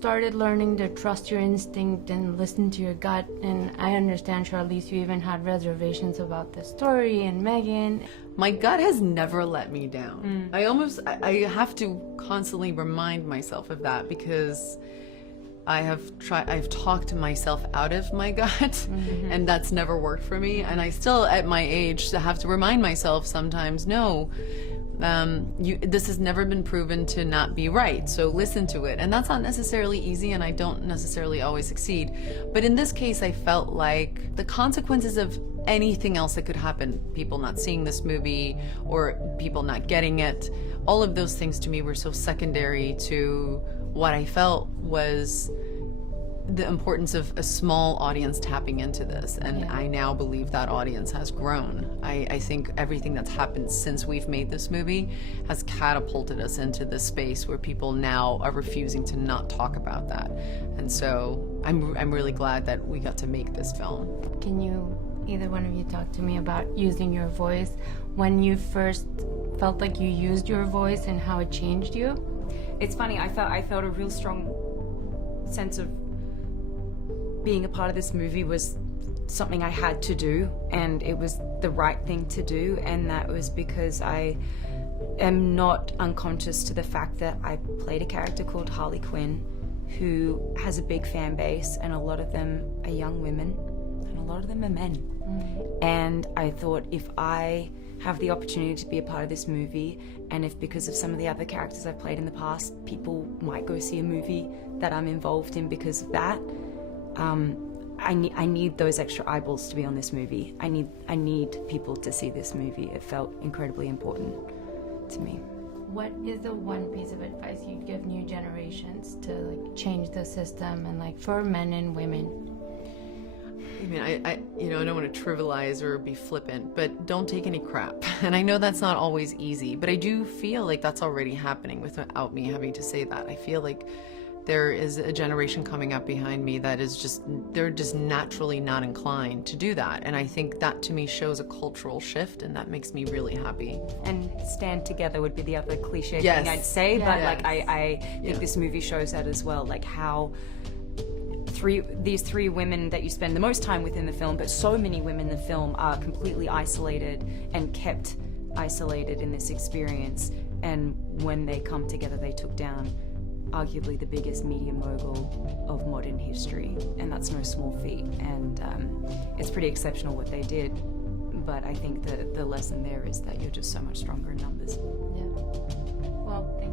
started learning to trust your instinct and listen to your gut. And I understand, Charlize, you even had reservations about the story and Megan. My gut has never let me down. I have to constantly remind myself of that because I've talked myself out of my gut, and that's never worked for me. And I still, at my age, have to remind myself sometimes, no, this has never been proven to not be right, so listen to it. And that's not necessarily easy, and I don't necessarily always succeed. But in this case, I felt like the consequences of anything else that could happen, people not seeing this movie or people not getting it, all of those things to me were so secondary to what I felt was the importance of a small audience tapping into this. And I now believe that audience has grown. I think everything that's happened since we've made this movie has catapulted us into this space where people now are refusing to not talk about that. And so I'm really glad that we got to make this film. Can you, either one of you, talk to me about using your voice, when you first felt like you used your voice and how it changed you? It's funny, I felt a real strong sense of being a part of this movie was something I had to do, and it was the right thing to do, and that was because I am not unconscious to the fact that I played a character called Harley Quinn who has a big fan base, and a lot of them are young women and a lot of them are men. And I thought, if I have the opportunity to be a part of this movie, and if because of some of the other characters I've played in the past, people might go see a movie that I'm involved in because of that, I need those extra eyeballs to be on this movie. I need people to see this movie. It felt incredibly important to me. What is the one piece of advice you'd give new generations to like change the system and like for men and women? I mean, I don't want to trivialize or be flippant, but don't take any crap. And I know that's not always easy, but I do feel like that's already happening without me having to say that. I feel like there is a generation coming up behind me that is they're just naturally not inclined to do that. And I think that to me shows a cultural shift, and that makes me really happy. And stand together would be the other cliche thing I'd say, but like I think this movie shows that as well, like how these three women that you spend the most time with in the film, but so many women in the film are completely isolated and kept isolated in this experience. And when they come together, they took down arguably the biggest media mogul of modern history, and that's no small feat. And it's pretty exceptional what they did, but I think the lesson there is that you're just so much stronger in numbers. Yeah. Well, thank